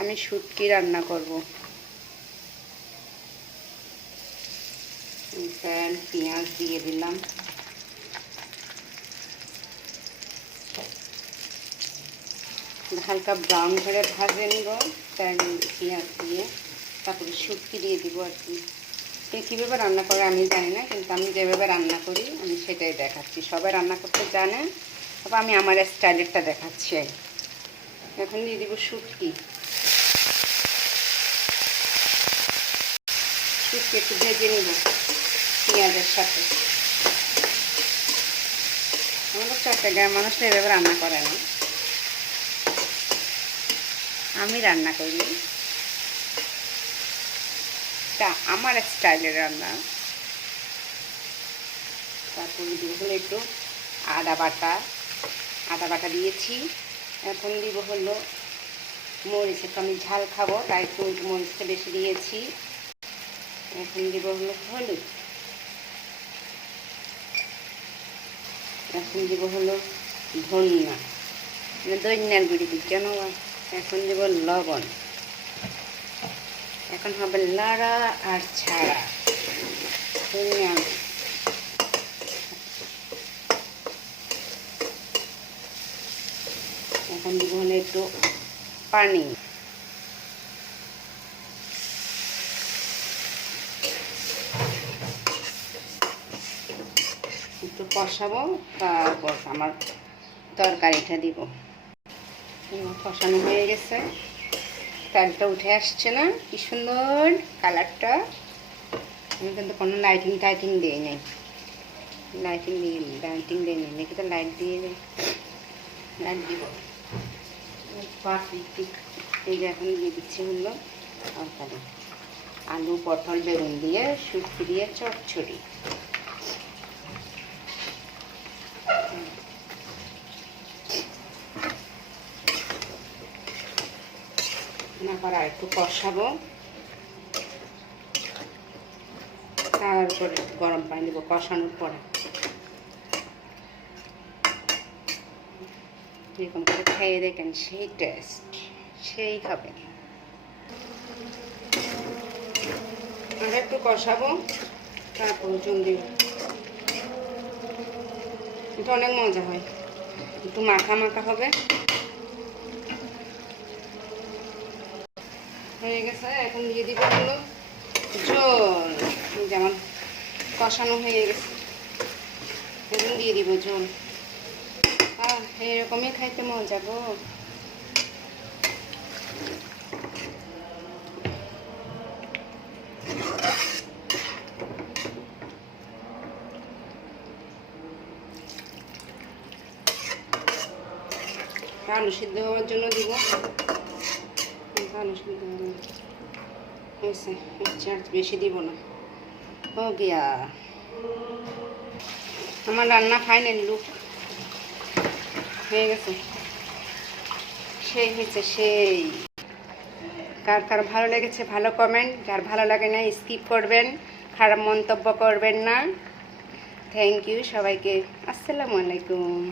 আমি শুটকি রান্না করব। প্যান, পেঁয়াজ দিয়ে দিলাম। হালকা ব্রাউন করে ভাজে নিব, প্যান, পেঁয়াজ দিয়ে। তারপরে শুটকি দিয়ে দিব আর কি। কে কীভাবে রান্না করে আমি জানি না, কিন্তু আমি যেভাবে রান্না করি, আমি সেটাই দেখাচ্ছি। সবাই রান্না করতে জানে, তবে আমি আমার স্টাইলেরটা দেখাচ্ছি। এখন দিয়ে দিব শুটকি। শুটকি একটু ভেজে নিব পেঁয়াজের সাথে। আমাদের চট্টগ্রাম মানুষ তো এভাবে রান্না করে না। আমি রান্না করি তা আমার এক স্টাইলের রান্না। তারপরে দিব হলো একটু আদা বাটা। আদা বাটা দিয়েছি। এখন দিব হলো মরিচ একটু আমি ঝাল খাব, তাই একটু মরিচটা বেশি দিয়েছি। এখন দিব হলো হলুদ। এখন দিব হলো ধনিয়া। মানে দৈন্যার গুঁড়ি কেন এখন দিব লবণ। এখন হবে লাড়া আর ছাড়া। ধনিয়া। এখন দিব হলো একটু পানি। কষাবো তারপর আমার তরকারিটা দিব। কষানো হয়ে গেছে। তেলটা উঠে আসছে না। কি সুন্দর কালারটা। আমি কিন্তু কোনো লাইটিং টাইটিং দিই নাই। লাইটিং দিয়ে লাইটিং দিই নি নাকি তো লাইট দিয়ে দিই। লাইট দিব। এই যে এখন দিয়ে দিচ্ছি হলো আলু, পটল, বেগুন দিয়ে, শুটকি দিয়ে, চচ্চড়ি। আর একটু কষাবো। তারপরে গরম পানি দেবো কষানোর পরে। এরকম করে খেয়ে দেখেন, সেই টেস্ট সেই খাবেন। আর একটু কষাবো, তারপর চুন দিব। এটা অনেক মজা হয়। একটু মাখা মাখা হবে। হয়ে গেছে, এখন দিয়ে দিব হলো জল। যেমন কষানো হয়ে গেছে। এখন দিয়ে দিব ঝোল আহ এরকমই খাইতে মজা গো। আলু সিদ্ধ হওয়ার জন্য দিব। হবে হয়েছে চার্জ বেশি দিব না। ও গিয়া। আমার রান্না ফাইনাল লুক হয়ে গেছে। সেই হয়েছে, সেই। কার কার ভালো লেগেছে, ভালো কমেন্ট যার ভালো লাগে না স্কিপ করবেন। খারাপ মন্তব্য করবেন না। থ্যাংক ইউ সবাইকে। আসসালামু আলাইকুম।